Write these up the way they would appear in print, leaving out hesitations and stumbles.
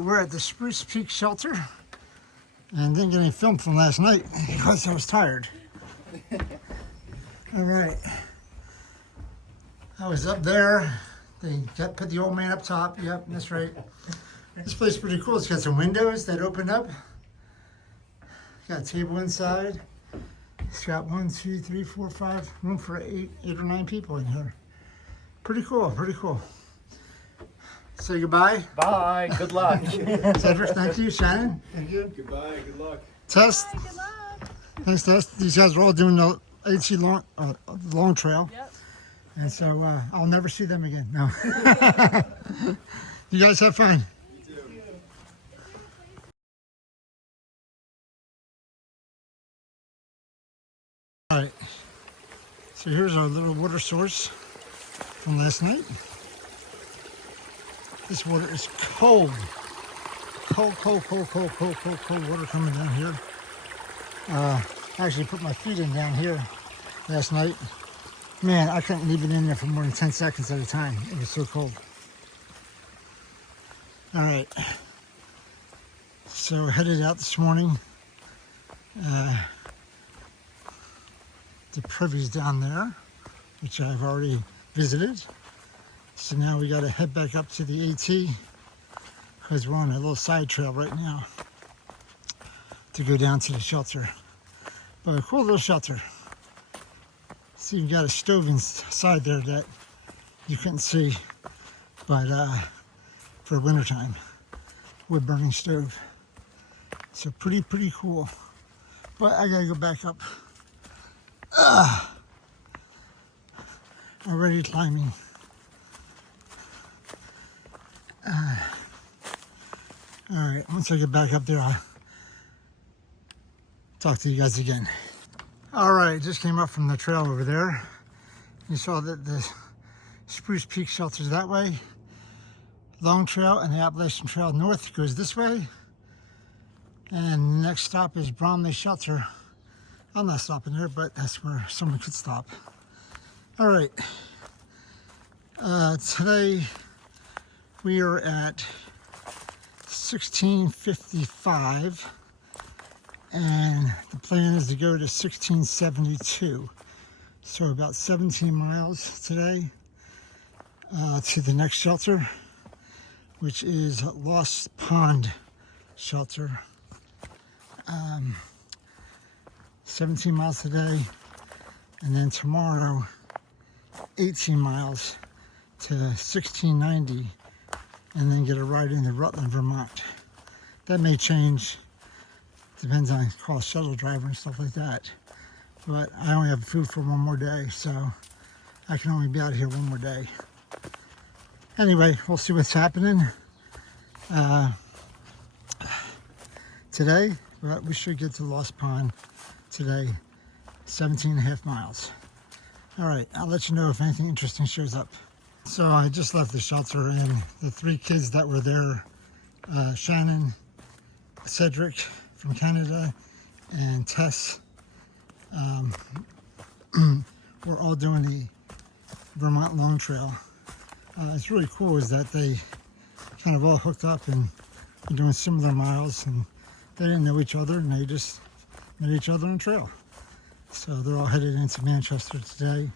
We're at the Spruce Peak shelter and didn't get any film from last night because I was tired. All right. I was up there. They put the old man up top. Yep, that's right. This place is pretty cool. It's got some windows that open up. Got a table inside. It's got 1, 2, 3, 4, 5, room for eight or nine people in here. Pretty cool, pretty cool. Say goodbye. Bye. Good luck. Cedric, thank you. Shannon, thank you. Goodbye. Good luck. Tess. Bye, good luck. Thanks, Tess. These guys are all doing the AT long trail. Yep. And so I'll never see them again. No. You guys have fun. You too. All right. So here's our little water source from last night. This water is cold. Cold water coming down here. I actually put my feet in down here last night. Man, I couldn't leave it in there for more than 10 seconds at a time. It was so cold. All right. So headed out this morning. The privy's down there, which I've already visited. So now we got to head back up to the AT because we're on a little side trail right now to go down to the shelter. But a cool little shelter. See, you got a stove inside there that you couldn't see, but for wintertime, wood burning stove. So pretty cool. But I gotta go back up. Already climbing. All right, once I get back up there, I'll talk to you guys again. All right, just came up from the trail over there. You saw that the Spruce Peak shelter's that way. Long Trail and the Appalachian Trail North goes this way. And the next stop is Bromley Shelter. I'm not stopping there, but that's where someone could stop. All right. Today we are at 1655, and the plan is to go to 1672. So about 17 miles today to the next shelter, which is Lost Pond Shelter. 17 miles today, and then tomorrow 18 miles to 1690, and then get a ride into Rutland, Vermont. That may change, depends on call shuttle driver and stuff like that. But I only have food for one more day, so I can only be out here one more day. Anyway, we'll see what's happening today, but we should get to Lost Pond today, 17 and a half miles. All right, I'll let you know if anything interesting shows up. So I just left the shelter, and the three kids that were there, Shannon, Cedric from Canada, and Tess, we're all doing the Vermont Long Trail. It's really cool is that they kind of all hooked up and are doing similar miles, and they didn't know each other, and they just met each other on trail. So they're all headed into Manchester today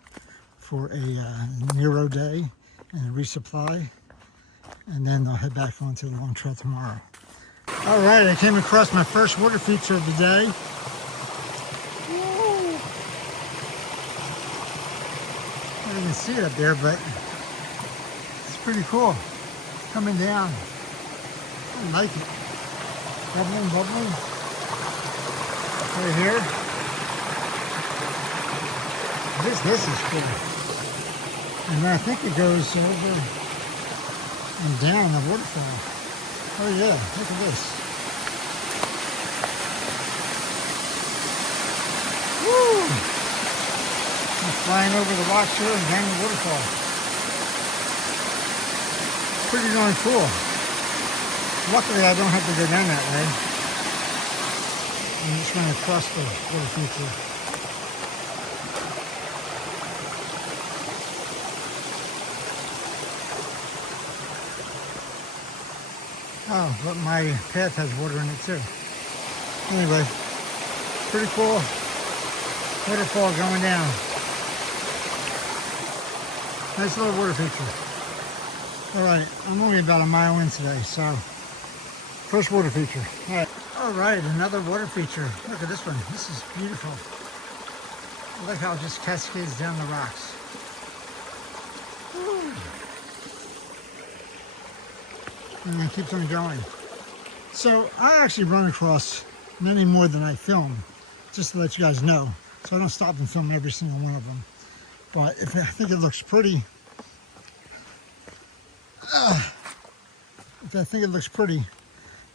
for a Nero day and a resupply, and then they'll head back onto the long trail tomorrow. All right, I came across my first water feature of the day. Woo! I didn't even see it up there, but it's pretty cool. Coming down. I like it. Bubbling. Right here. This is cool. And I think it goes over and down the waterfall. Oh yeah, look at this. Woo! I'm flying over the rocks here and down the waterfall. Pretty darn cool. Luckily I don't have to go down that way. I'm just going to cross the water feature. Oh, but my path has water in it too. Anyway, pretty cool waterfall going down. Nice little water feature. Alright, I'm only about a mile in today, so first water feature. Alright, another water feature. Look at this one. This is beautiful. I like how it just cascades down the rocks. Woo. And then keeps on going. So I actually run across many more than I film, just to let you guys know. So I don't stop and film every single one of them. But if I think it looks pretty,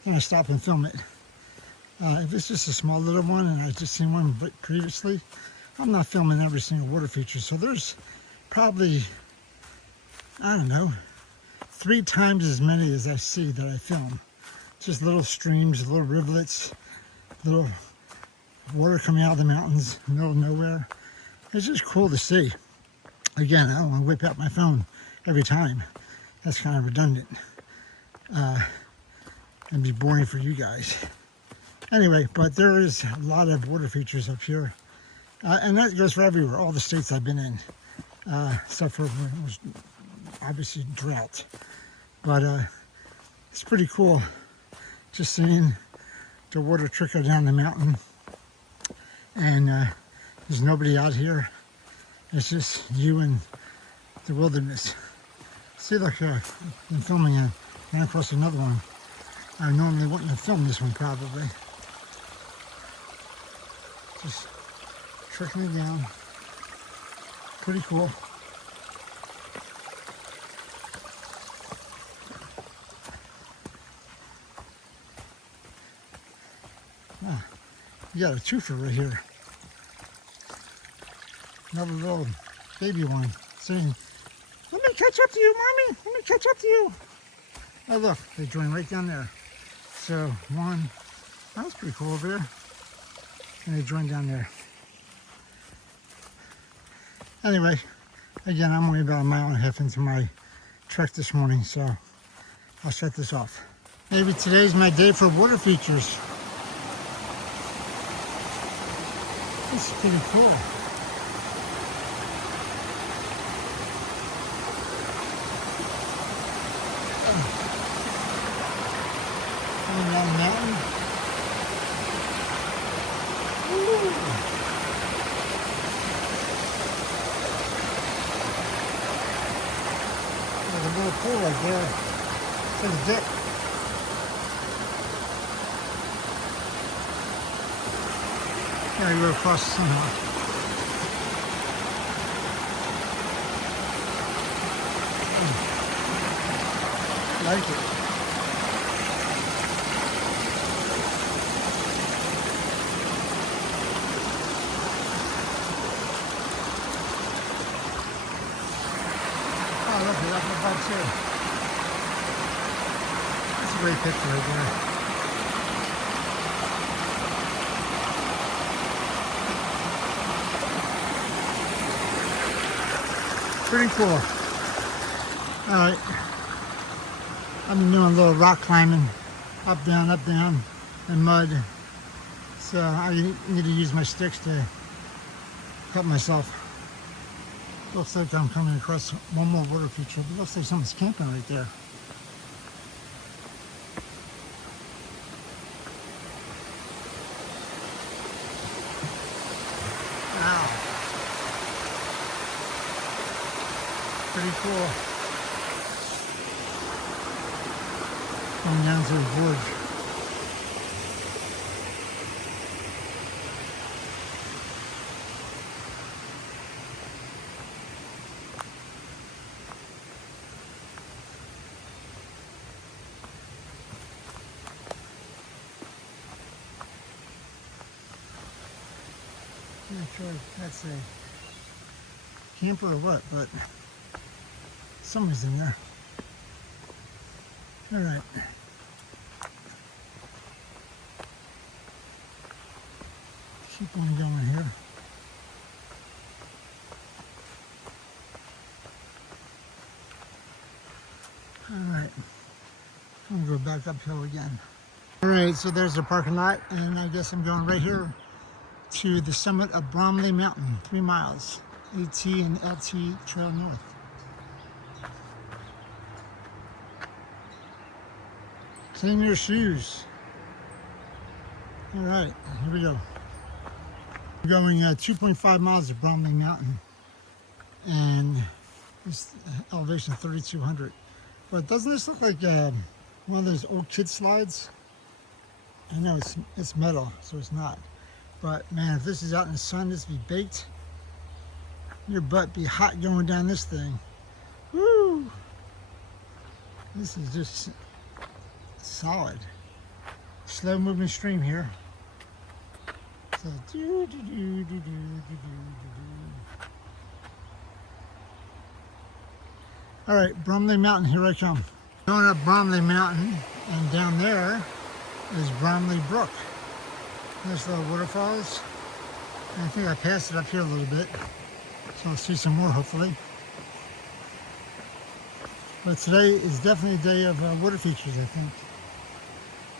then I stop and film it. If it's just a small little one and I just seen one previously, I'm not filming every single water feature. So there's probably, I don't know, 3 times as many as I see that I film. Just little streams, little rivulets, little water coming out of the mountains, in the middle of nowhere. It's just cool to see. Again, I don't want to whip out my phone every time. That's kind of redundant. And be boring for you guys. Anyway, but there is a lot of water features up here. And that goes for everywhere, all the states I've been in. Except for when it was obviously drought. But it's pretty cool just seeing the water trickle down the mountain. And there's nobody out here. It's just you and the wilderness. See, look, I'm filming and ran across another one. I normally wouldn't have filmed this one probably. Just trickling down. Pretty cool. Ah, you got a twofer right here. Another little baby one saying, "Let me catch up to you, Mommy. Let me catch up to you." Oh, look, they join right down there. So, one, that was pretty cool over there. And they join down there. Anyway, again, I'm only about a mile and a half into my trek this morning, so I'll shut this off. Maybe today's my day for water features. This is pretty cool. Coming down the mountain. Ooh. There's a little pool right there. It's like a dip. Yeah, you go across somehow. Like it. Oh, look, they got the bug too. That's a great picture right there. Pretty cool. Alright. I've been doing a little rock climbing. Up, down, and mud. So I need to use my sticks to help myself. Looks like I'm coming across one more water feature, but looks like someone's camping right there. Wow. Pretty cool. Going down to the gorge. I'm not sure if that's a camper or what, but someone's in there. All right. Keep on going here. All right. I'm gonna go back uphill again. All right, so there's the parking lot, and I guess I'm going right here to the summit of Bromley Mountain, 3 miles, AT and LT Trail North. Clean your shoes. All right, here we go. We're going 2.5 miles of Bromley Mountain, and this elevation of 3,200. But doesn't this look like one of those old kid slides? I know it's metal, so it's not. But man, if this is out in the sun, this would be baked. Your butt be hot going down this thing. Woo! This is just solid. Slow moving stream here. So all right, Bromley Mountain, here I come. Going up Bromley Mountain, and down there is Bromley Brook. Nice little waterfalls. And I think I passed it up here a little bit, so I'll see some more hopefully. But today is definitely a day of water features, I think.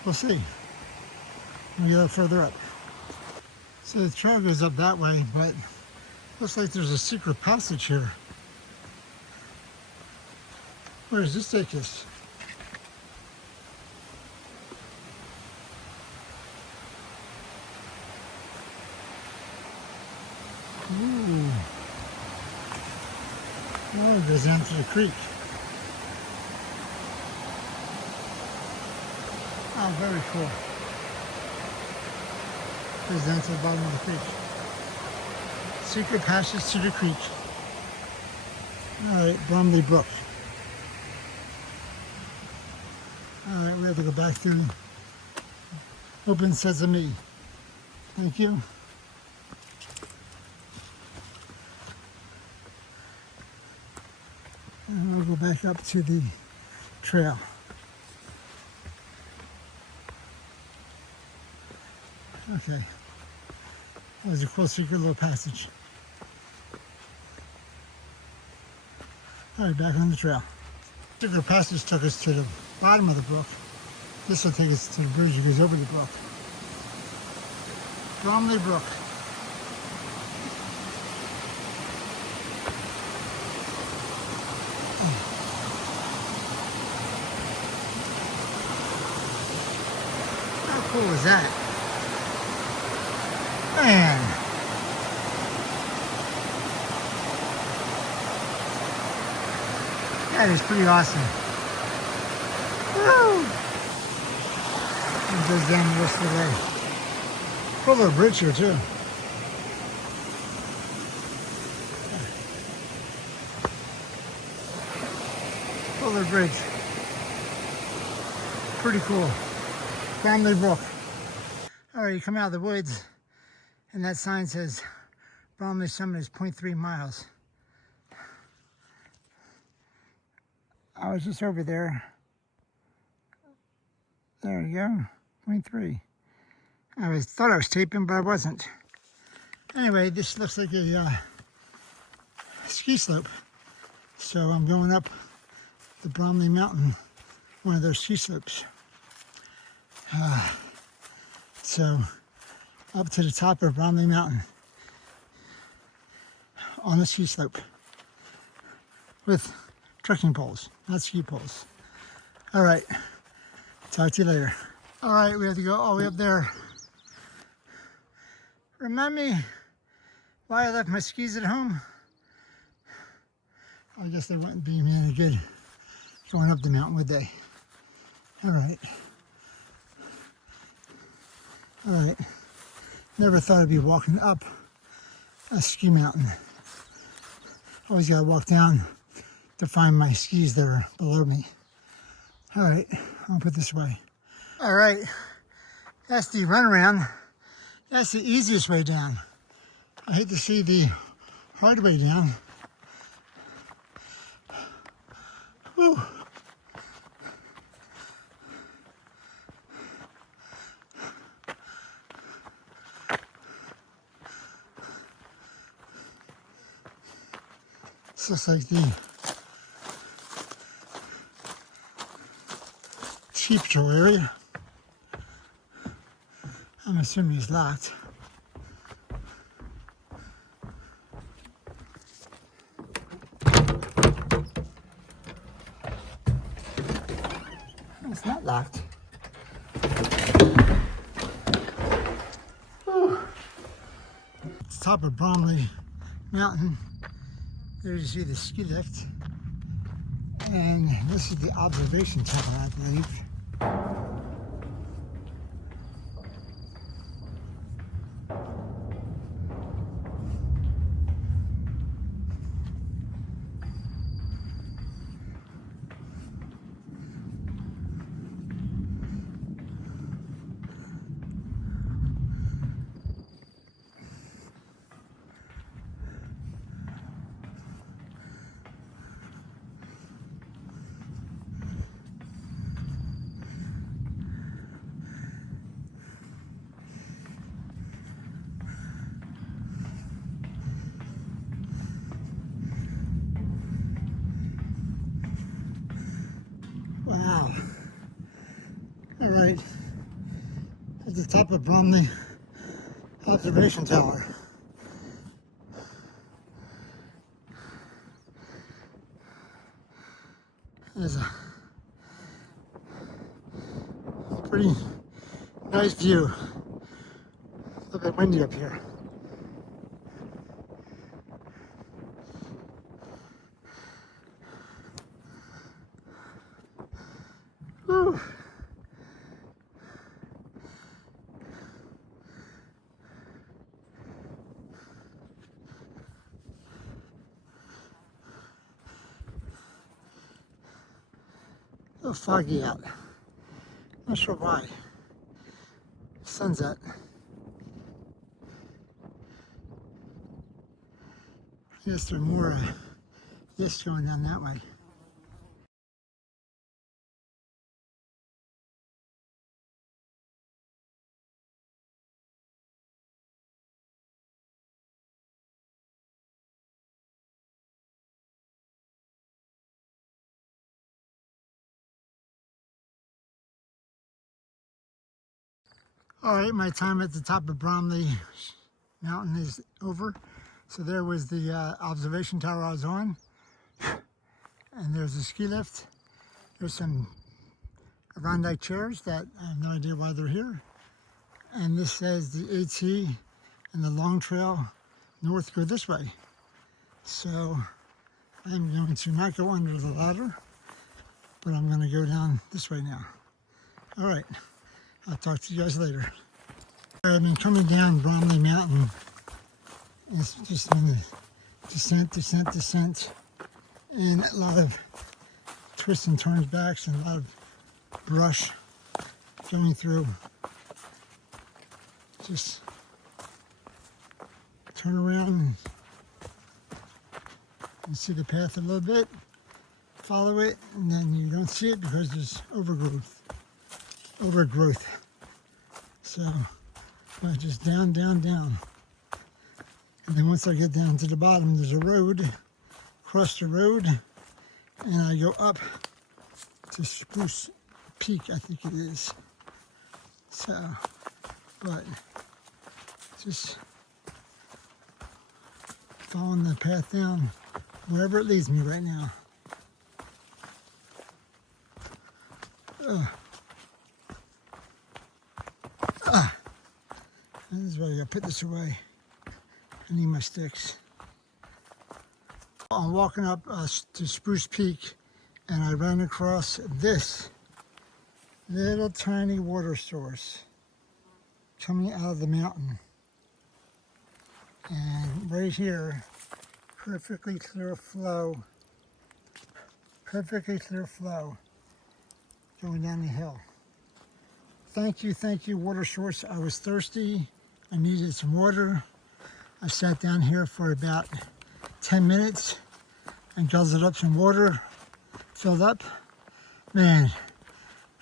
We'll see. Let me get a little further up. So the trail goes up that way, but looks like there's a secret passage here. Where does this take us? Ooh. Oh, it goes down to the creek. Oh, very cool. Goes down to the bottom of the creek. Secret passage to the creek. All right, Bromley Brook. All right, we have to go back through open sesame. Thank you. And we'll go back up to the trail. Okay. That was a cool secret little passage. All right, back on the trail. Secret passage took us to the bottom of the brook. This will take us to the bridge that goes over the brook. Bromley Brook. How cool is that? Man. That is pretty awesome. Woo! It goes down the rest of the way. Cool little bridge here too. Cool little bridge. Pretty cool. Bromley Brook. Alright, you come out of the woods and that sign says Bromley Summit is 0.3 miles. I was just over there. There you go, 0.3. I thought I was taping, but I wasn't. Anyway, this looks like a ski slope. So I'm going up the Bromley Mountain, one of those ski slopes. So up to the top of Bromley Mountain on the ski slope with trekking poles, not ski poles. All right, talk to you later. All right, we have to go all the way up there. Remind me why I left my skis at home. I guess they wouldn't be any good going up the mountain, would they? All right. All right. Never thought I'd be walking up a ski mountain. Always gotta walk down to find my skis that are below me. All right, I'll put this away. All right, that's the runaround. That's the easiest way down. I hate to see the hard way down. Whew. It's just like the ski patrol area. I'm assuming it's locked. It's not locked. Whew. It's the top of Bromley Mountain. There you see the ski lift. And this is the observation tower, I believe. Wow. All right. At the top of Bromley Observation Tower. There's a pretty nice view. A little bit windy up here. Whew. A little foggy out. Not sure why. Sun's out. I guess there's more this going down that way. All right, my time at the top of Bromley Mountain is over. So there was the observation tower I was on. And there's the ski lift. There's some Adirondack chairs that I have no idea why they're here. And this says the AT and the long trail north go this way. So I'm going to not go under the ladder, but I'm going to go down this way now. All right. I'll talk to you guys later. I've been coming down Bromley Mountain. It's just been a descent, and a lot of twists and turns backs and a lot of brush going through. Just turn around and see the path a little bit, follow it, and then you don't see it because there's overgrowth. So just down. And then once I get down to the bottom, there's a road, cross the road, and I go up to Spruce Peak, I think it is. So, but just following the path down wherever it leads me right now. This is where I gotta put this away. I need my sticks. I'm walking up to Spruce Peak, and I ran across this little tiny water source coming out of the mountain. And right here, perfectly clear flow going down the hill. Thank you, water source. I was thirsty. I needed some water. I sat down here for about 10 minutes and guzzled up some water, filled up. Man,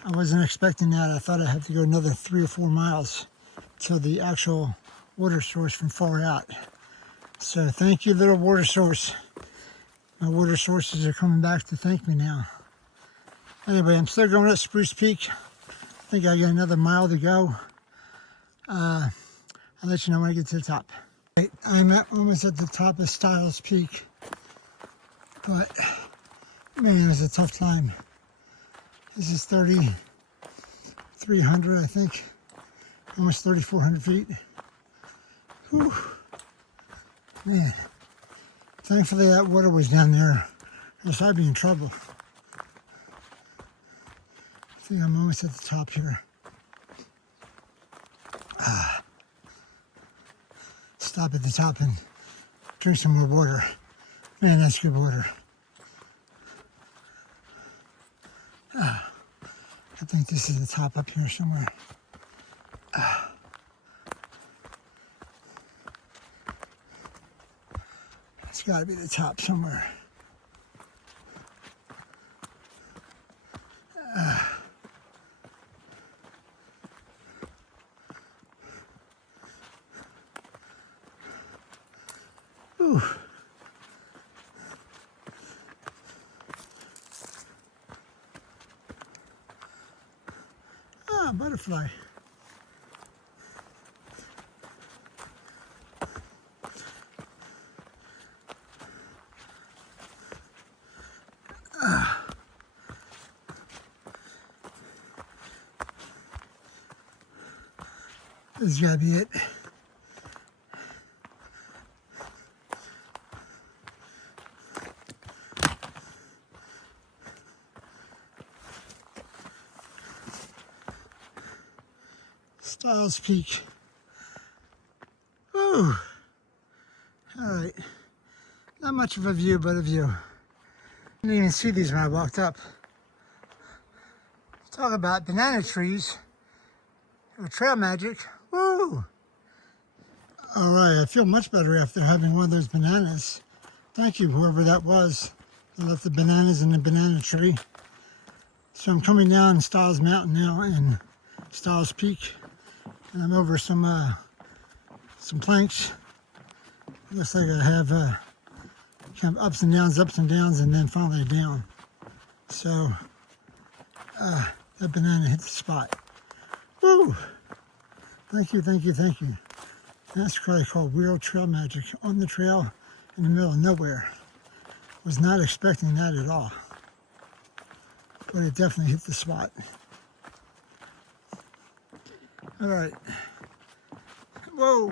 I wasn't expecting that. I thought I'd have to go another 3 or 4 miles to the actual water source from far out. So thank you, little water source. My water sources are coming back to thank me now. Anyway, I'm still going up Spruce Peak. I think I got another mile to go. I'll let you know when I get to the top. I'm almost at the top of Stiles Peak, but man, it was a tough climb. This is 3,300, I think, almost 3,400 feet. Whew. Man, thankfully that water was down there, else I'd be in trouble. I think I'm almost at the top here. Stop at the top and drink some more water. Man, that's good water. I think this is the top up here somewhere. It's got to be the top somewhere. Ooh. Ah, butterfly. This has got to be it. Stiles Peak. Ooh. All right. Not much of a view, but a view. I didn't even see these when I walked up. Talk about banana trees or trail magic. Woo! All right, I feel much better after having one of those bananas. Thank you, whoever that was. I left the bananas in the banana tree. So I'm coming down Stiles Mountain now and Stiles Peak. And I'm over some planks. Looks like I have kind of ups and downs, and then finally down. So that banana hit the spot. Woo! Thank you, thank you, thank you. That's what I call real trail magic on the trail in the middle of nowhere. Was not expecting that at all. But it definitely hit the spot. All right. Whoa.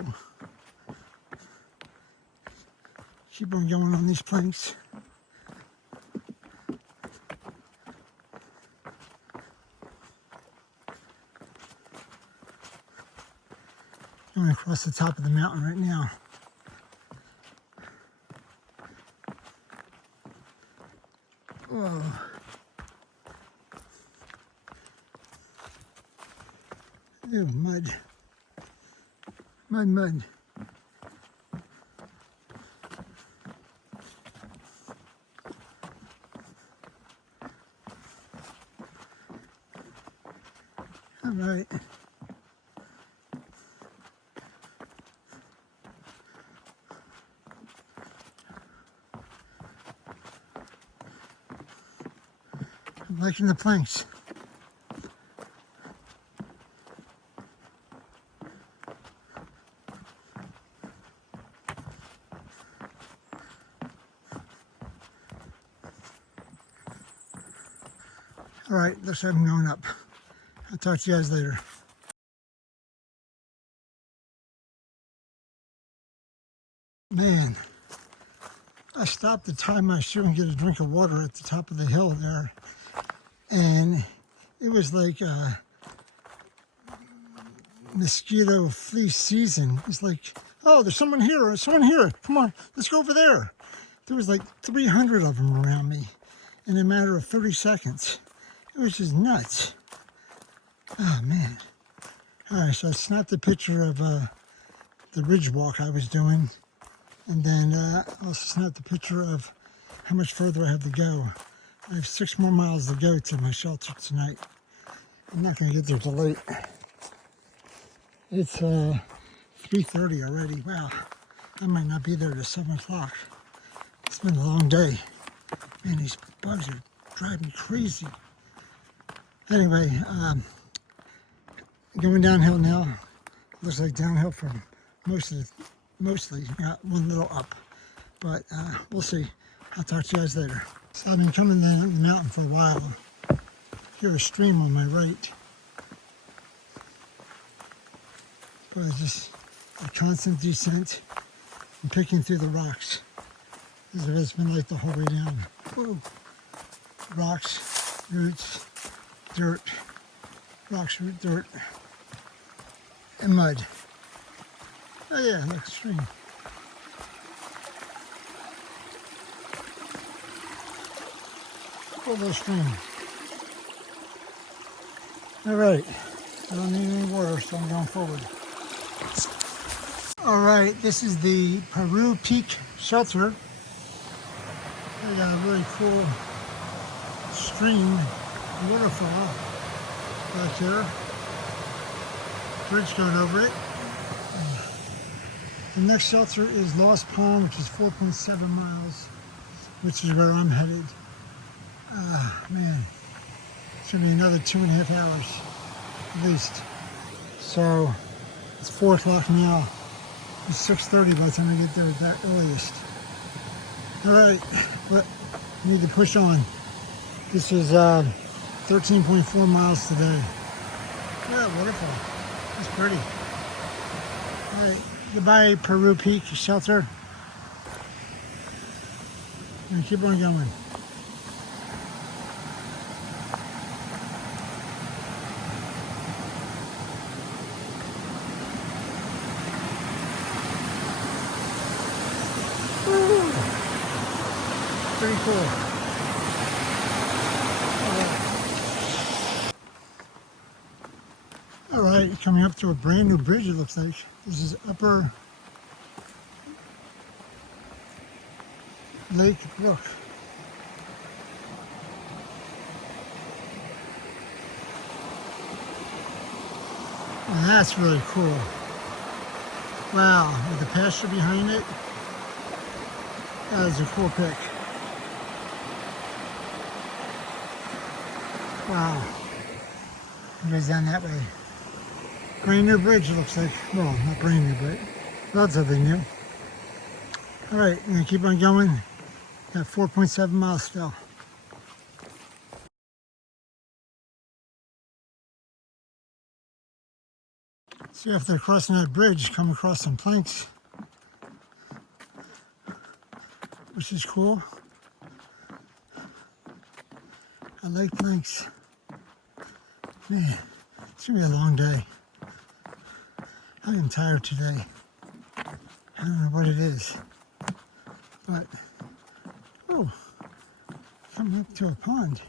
Keep on going on these planks. Going across the top of the mountain right now. Whoa. Ew, mud. Mud. All right. I'm liking the planks. All right, looks like I'm going up. I'll talk to you guys later. Man, I stopped to tie my shoe and get a drink of water at the top of the hill there. And it was like mosquito flea season. It's like, oh, there's someone here, come on, let's go over there. There was like 300 of them around me in a matter of 30 seconds. It was just nuts. Oh, man. All right, so I snapped a picture of the ridge walk I was doing. And then I also snapped a picture of how much further I have to go. I have 6 more miles to go to my shelter tonight. I'm not going to get there till late. It's 3:30 already. Wow, I might not be there till 7 o'clock. It's been a long day. Man, these bugs are driving me crazy. Anyway, going downhill now. Looks like downhill from mostly, got one little up. But we'll see. I'll talk to you guys later. So I've been coming down the mountain for a while. Here's a stream on my right. But it's just a constant descent and picking through the rocks. This is what it's been like the whole way down. Whoa. Rocks, roots, dirt, rocks, root, dirt, and mud. Oh yeah, look, stream. Full little stream. All right, I don't need any water, so I'm going forward. All right, this is the Peru Peak Shelter. They got a really cool stream, waterfall back here. Bridge going over it. The next shelter is Lost Pond, which is 4.7 miles, which is where I'm headed. Man, it's gonna be another 2.5 hours at least. So it's 4 o'clock now. It's 6:30 by the time I get there at that earliest. All right, but we need to push on. This is 13.4 miles today. Look at that waterfall. It's pretty. All right, goodbye Peru Peak Shelter. And keep on going. Pretty cool. All right, coming up to a brand new bridge, it looks like. This is Upper Lake Brook. And that's really cool. Wow, with the pasture behind it, that is a cool pic. Wow. It goes down that way. Brand new bridge, it looks like. Well, not brand new, but relatively new. All right, I'm gonna keep on going. Got 4.7 miles still. See, after crossing that bridge, come across some planks, which is cool. I like planks. Man, it's gonna be a long day. I am tired today. I don't know what it is, but oh, coming up to a pond.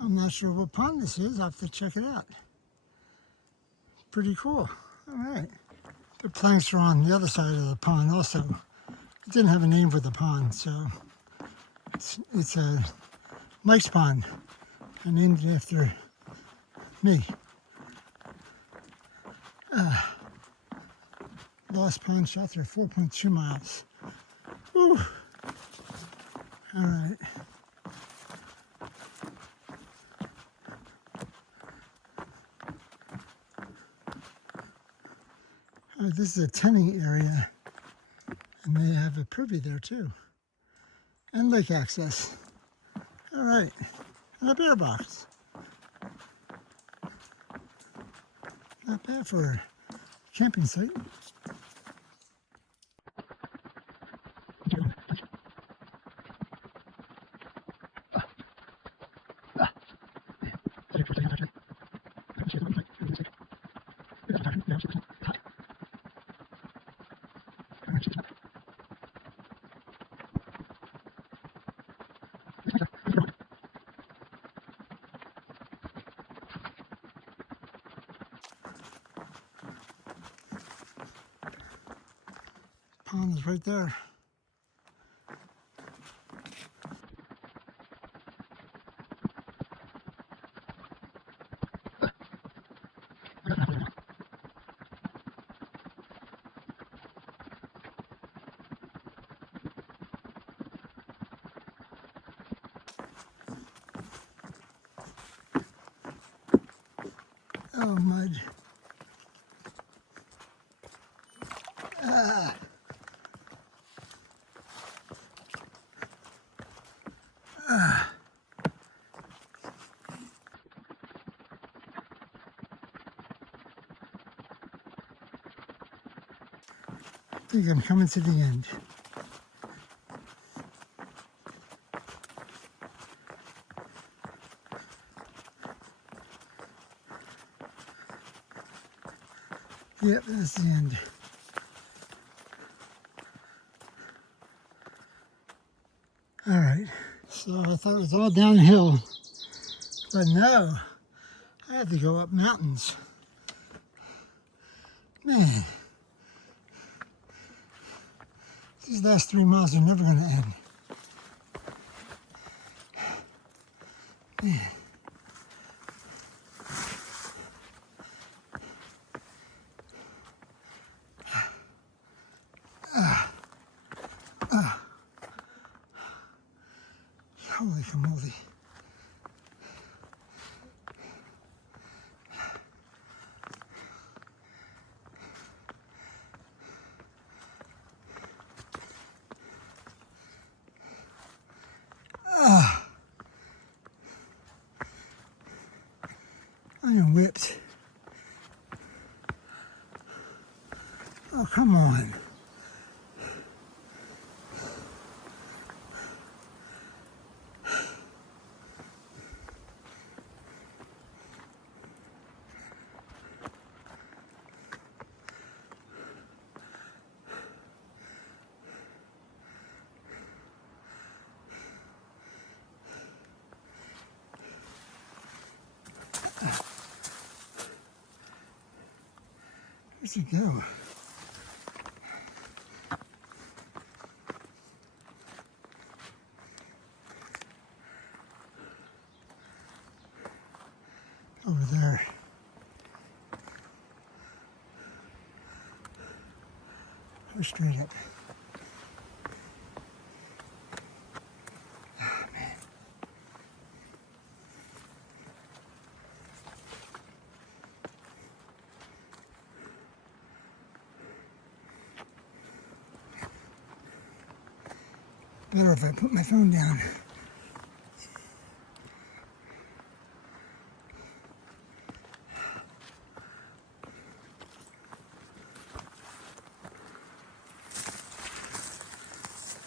I'm not sure what pond this is. I'll have to check it out. Pretty cool. All right. The planks are on the other side of the pond also. It didn't have a name for the pond, so it's a Mike's Pond. I named it after me. Lost Pond Shelter, 4.2 miles. Whew. All right. This is a tenting area, and they have a privy there too, and lake access. All right, and a beer box. Not bad for a camping site. Pond is right there. Oh, mud. Ah. Ah. I think I'm coming to the end. Yep, that's the end. All right, so I thought it was all downhill, but no, I had to go up mountains. Man, these last 3 miles are never going to end. Man. Holy camoly. I am whipped. Oh, come on. Where's it go? Over there. Go straight up. Oh, man. Better if I put my phone down.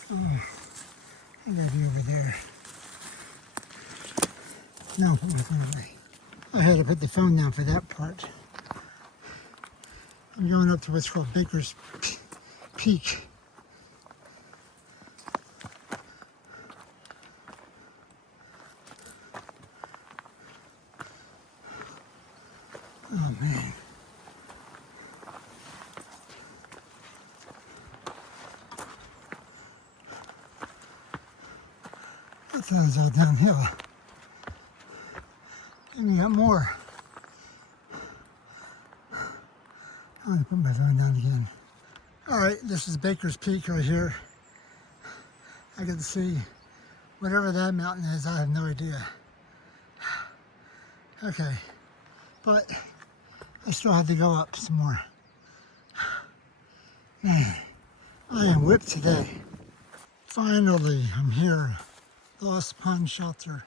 I gotta be over there. No, put my phone away. I had to put the phone down for that part. I'm going up to what's called Baker's Peak. Oh man. I thought it was all downhill. And we got more. I'm gonna put my phone down again. All right, this is Baker's Peak right here. I get to see whatever that mountain is. I have no idea. Okay, but I still have to go up some more. Man, I am whipped today. Finally, I'm here. Lost Pond Shelter.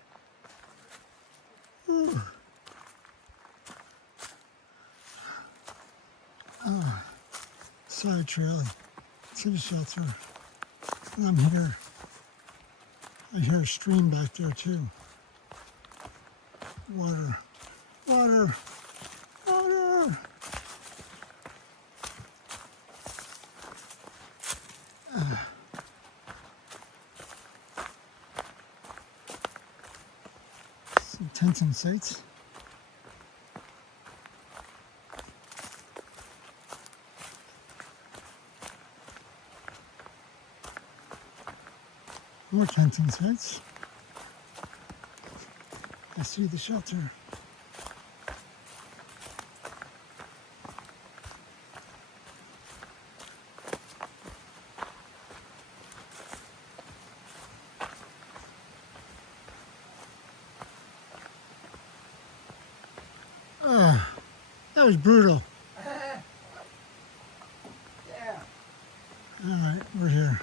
Ooh. Side trail to the shelter. And I'm here. I hear a stream back there too. Water. Water. Water. Some tents and sites. More tents and sites. I see the shelter. That was brutal. Yeah. All right, we're here.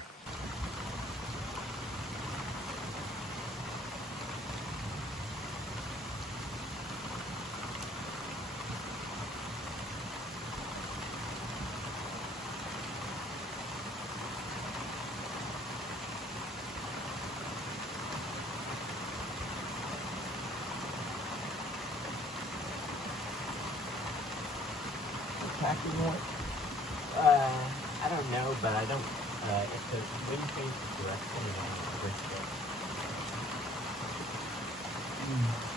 Packing what? I don't know, but I don't, if the wind changes direction, I don't risk it.